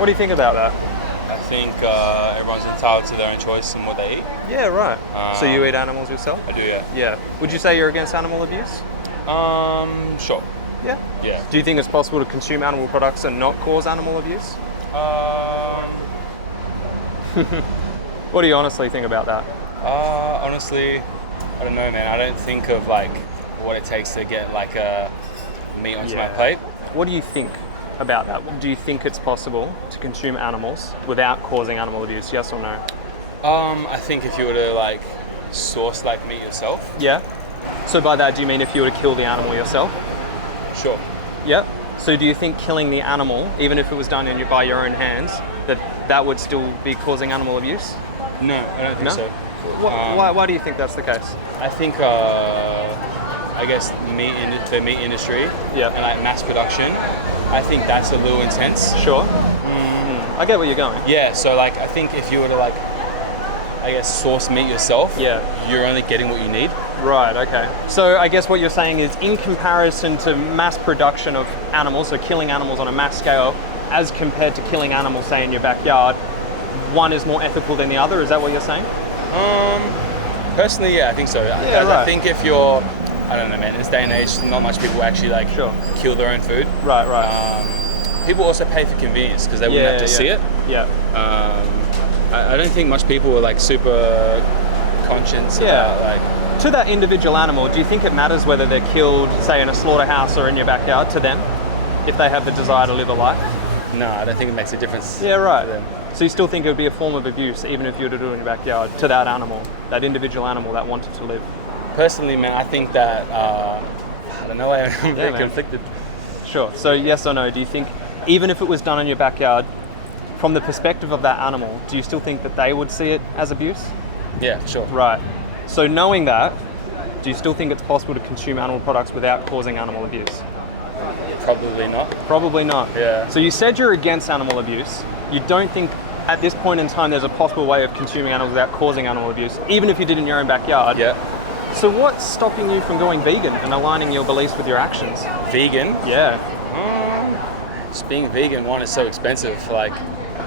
What do you think about that? I think everyone's entitled to their own choice in what they eat. Yeah, right. So you eat animals yourself? I do, yeah. Yeah. Would you say you're against animal abuse? Sure. Yeah. Yeah. Do you think it's possible to consume animal products and not cause animal abuse? What do you honestly think about that? Honestly, I don't know, man. I don't think of like what it takes to get like meat onto my plate. What do you think about that? Do you think it's possible to consume animals without causing animal abuse? Yes or no? I think if you were to like source like meat yourself. Yeah. So by that, do you mean if you were to kill the animal yourself? Sure. Yep. So do you think killing the animal, even if it was done by your own hands, that would still be causing animal abuse? No, I don't think so. Why do you think that's the case? I think, I guess, the meat industry and like mass production, I think that's a little intense. Sure. I get where you're going. Yeah, so like I think if you were to like, I guess, source meat yourself, you're only getting what you need. Right, okay. So I guess what you're saying is in comparison to mass production of animals, so killing animals on a mass scale, as compared to killing animals, say, in your backyard, one is more ethical than the other. Is that what you're saying? Personally, yeah, I think so. I think if you're, I don't know, man, in this day and age, not much people actually like kill their own food. Right. People also pay for convenience because they wouldn't have to see it. Yeah. I don't think much people are like super conscious about like. To that individual animal, do you think it matters whether they're killed, say, in a slaughterhouse or in your backyard, to them, if they have the desire to live a life? No, I don't think it makes a difference. Yeah, right. So you still think it would be a form of abuse, even if you were to do it in your backyard, to that animal, that individual animal that wanted to live? Personally, man, I think that, I don't know, I'm very conflicted. Sure. So yes or no, do you think, even if it was done in your backyard, from the perspective of that animal, do you still think that they would see it as abuse? Yeah, sure. Right. So knowing that, do you still think it's possible to consume animal products without causing animal abuse? Probably not. Probably not. Yeah. So you said you're against animal abuse. You don't think at this point in time there's a possible way of consuming animals without causing animal abuse, even if you did in your own backyard. Yeah. So what's stopping you from going vegan and aligning your beliefs with your actions? Vegan? Yeah. Just being vegan, one, is so expensive,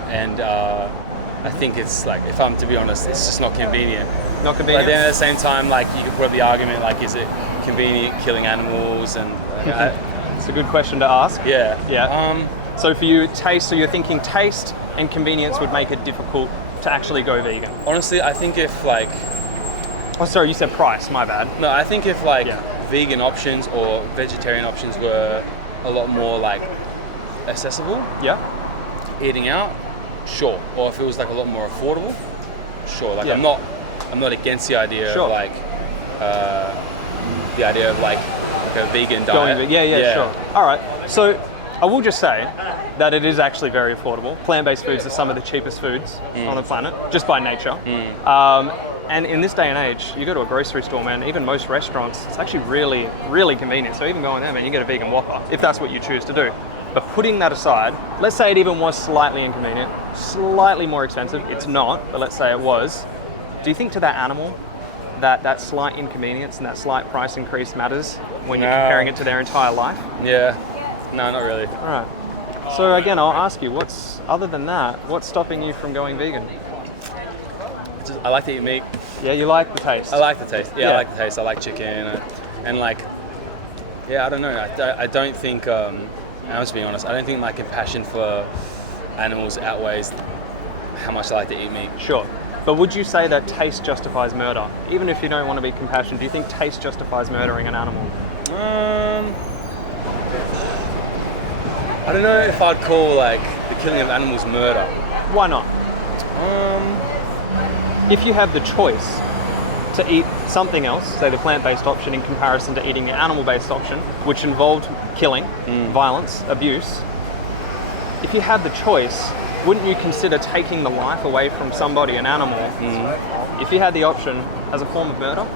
and I think it's like, if I'm to be honest, it's just not convenient. Not convenient? But then at the same time, like, you could put up the argument, like, is it convenient killing animals? And it's a good question to ask. Yeah. So for you, so you're thinking taste and convenience would make it difficult to actually go vegan? Honestly, I think if like... Oh, sorry, you said price, my bad. No, I think if like vegan options or vegetarian options were a lot more like accessible. Yeah. Eating out, sure. Or if it was like a lot more affordable, sure. Like I'm not against the idea of like a vegan diet. Sure. All right. So I will just say that it is actually very affordable. Plant-based foods are some of the cheapest foods on the planet, just by nature. And in this day and age, you go to a grocery store, man, even most restaurants, it's actually really, really convenient. So even going there, man, you get a vegan Whopper, if that's what you choose to do. But putting that aside, let's say it even was slightly inconvenient, slightly more expensive. It's not, but let's say it was. Do you think to that animal that slight inconvenience and that slight price increase matters when you're comparing it to their entire life? Yeah. No, not really. All right. So again, I'll ask you, other than that, what's stopping you from going vegan? I like to eat meat. Yeah, you like the taste? I like the taste. Yeah, I like the taste. I like chicken. And like, I don't know. I don't think, I'm just being honest, I don't think my compassion for animals outweighs how much I like to eat meat. Sure. But would you say that taste justifies murder? Even if you don't want to be compassionate, do you think taste justifies murdering an animal? I don't know if I'd call like the killing of animals murder. Why not? If you have the choice to eat something else, say the plant-based option in comparison to eating an animal-based option, which involved killing, violence, abuse, if you had the choice, wouldn't you consider taking the life away from somebody, an animal, if you had the option as a form of murder?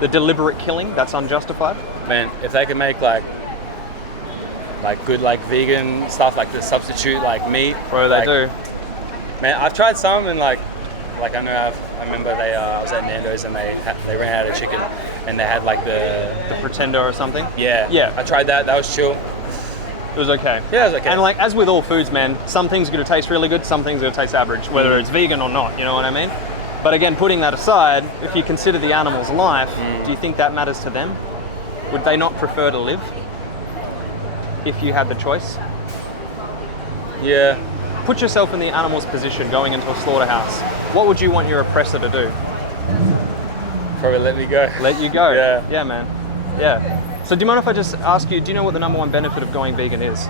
The deliberate killing, that's unjustified? Man, if they could make like good like vegan stuff, like the substitute like meat. Bro, they do. Man, I've tried some and like I remember I was at Nando's and they ran out of chicken and they had like the Pretender or something? Yeah. I tried that. That was chill. It was okay. Yeah, it was okay. And like, as with all foods, man, some things are going to taste really good, some things are going to taste average, whether it's vegan or not, you know what I mean? But again, putting that aside, if you consider the animal's life, do you think that matters to them? Would they not prefer to live if you had the choice? Yeah. Put yourself in the animal's position going into a slaughterhouse. What would you want your oppressor to do? Probably let me go. Let you go? Yeah. Yeah, man. Yeah. So do you mind if I just ask you, do you know what the number one benefit of going vegan is?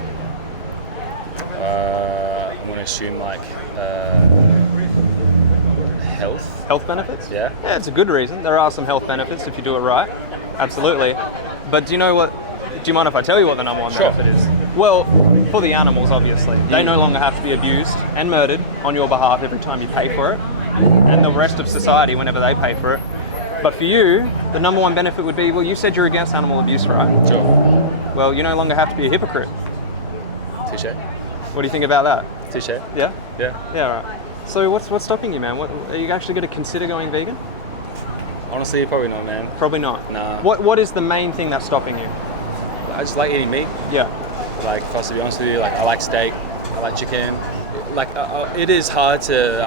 I'm going to assume like health. Health benefits? Yeah. Yeah, it's a good reason. There are some health benefits if you do it right. Absolutely. But do you mind if I tell you what the number one benefit is? Well, for the animals, obviously. They no longer have to be abused and murdered on your behalf every time you pay for it, and the rest of society whenever they pay for it. But for you, the number one benefit would be, well, you said you're against animal abuse, right? Sure. Well, you no longer have to be a hypocrite. Touche. What do you think about that? Touche. Yeah? Yeah. Yeah, right. So what's stopping you, man? Are you actually going to consider going vegan? Honestly, probably not, man. Probably not. Nah. What is the main thing that's stopping you? I just like eating meat. Yeah. Like, if I was to be honest with you, like, I like steak, I like chicken. Like, it is hard to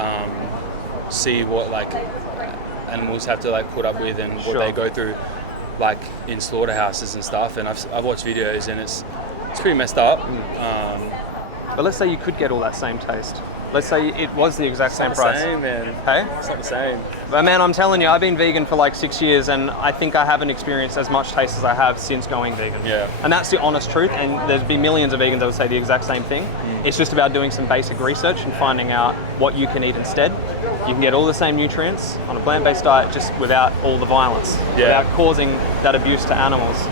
see what, like, animals have to, like, put up with and what they go through, like, in slaughterhouses and stuff. And I've watched videos and it's pretty messed up. But let's say you could get all that same taste. Let's say it was the exact same price. It's not the same, man. Hey? It's not the same. But man, I'm telling you, I've been vegan for like 6 years and I think I haven't experienced as much taste as I have since going vegan. Yeah. And that's the honest truth, and there's been millions of vegans that would say the exact same thing. It's just about doing some basic research and finding out what you can eat instead. You can get all the same nutrients on a plant-based diet just without all the violence, without causing that abuse to animals.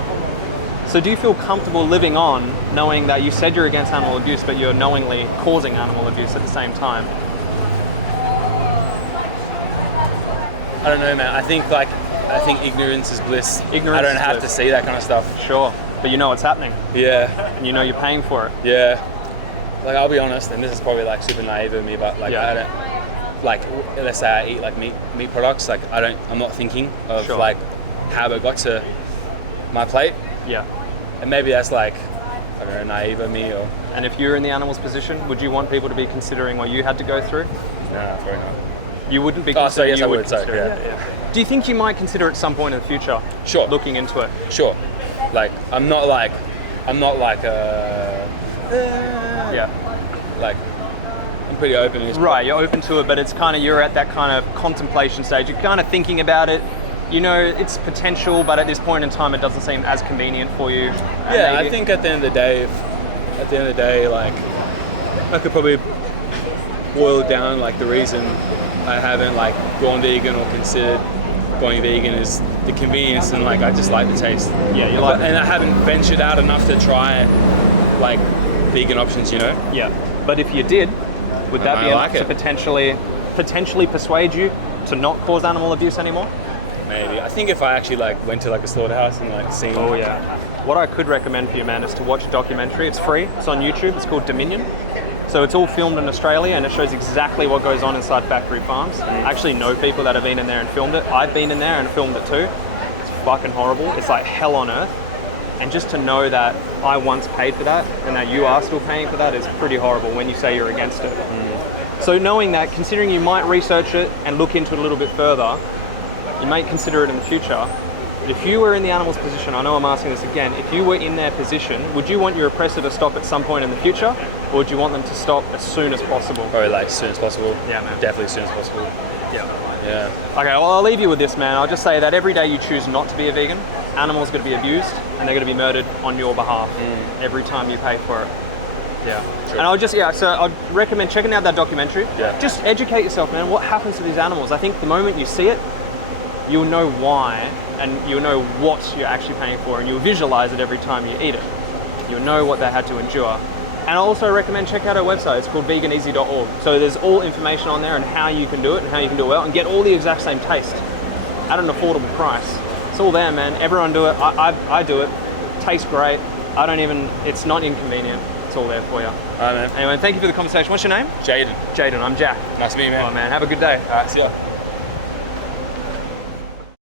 So do you feel comfortable living on knowing that you said you're against animal abuse, but you're knowingly causing animal abuse at the same time? I don't know, man. I think ignorance is bliss. Ignorance I don't is have bliss. to see that kind of stuff. Sure, but you know what's happening. Yeah. And you know you're paying for it. Yeah. Like, I'll be honest, and this is probably like super naive of me, but like, I don't, like, let's say I eat like meat products, like I'm not thinking of like how it got to my plate. Yeah. And maybe that's like, I don't know, naive of me or... And if you're in the animal's position, would you want people to be considering what you had to go through? Nah, probably not. You wouldn't be considering. considering. Yes, I would. Sorry, yeah. Do you think you might consider at some point in the future? Sure. Looking into it. Sure. Like, I'm not like like, I'm pretty open. Right, you're open to it, but it's kind of, you're at that kind of contemplation stage. You're kind of thinking about it. You know its potential, but at this point in time, it doesn't seem as convenient for you. Yeah, maybe. I think at the end of the day, like, I could probably boil down like the reason I haven't like gone vegan or considered going vegan is the convenience, and like I just like the taste. Yeah, you like. And I haven't ventured out enough to try like vegan options, you know. Yeah, but if you did, would that be enough to potentially persuade you to not cause animal abuse anymore? Maybe. I think if I actually like went to like a slaughterhouse and like seen... Oh yeah. What I could recommend for you, man, is to watch a documentary. It's free. It's on YouTube. It's called Dominion. So it's all filmed in Australia and it shows exactly what goes on inside factory farms. I actually know people that have been in there and filmed it. I've been in there and filmed it too. It's fucking horrible. It's like hell on earth. And just to know that I once paid for that and that you are still paying for that is pretty horrible when you say you're against it. So knowing that, considering you might research it and look into it a little bit further, you may consider it in the future. But if you were in the animal's position, I know I'm asking this again, if you were in their position, would you want your oppressor to stop at some point in the future, or would you want them to stop as soon as possible? Probably like as soon as possible. Yeah, man. Definitely as soon as possible. Yeah. Okay, well, I'll leave you with this, man. I'll just say that every day you choose not to be a vegan, animals are going to be abused, and they're going to be murdered on your behalf every time you pay for it. Yeah. Sure. And so I'd recommend checking out that documentary. Yeah. Just educate yourself, man. What happens to these animals? I think the moment you see it, you'll know why, and you'll know what you're actually paying for, and you'll visualize it every time you eat it. You'll know what they had to endure. And I also recommend check out our website. It's called veganeasy.org. So there's all information on there on how you can do it and how you can do it well and get all the exact same taste at an affordable price. It's all there, man. Everyone do it. I do it. Tastes great. It's not inconvenient. It's all there for you. All right, man. Anyway, thank you for the conversation. What's your name? Jaden. Jaden, I'm Jack. Nice to meet you, man. All right, man. Have a good day. All right, see ya.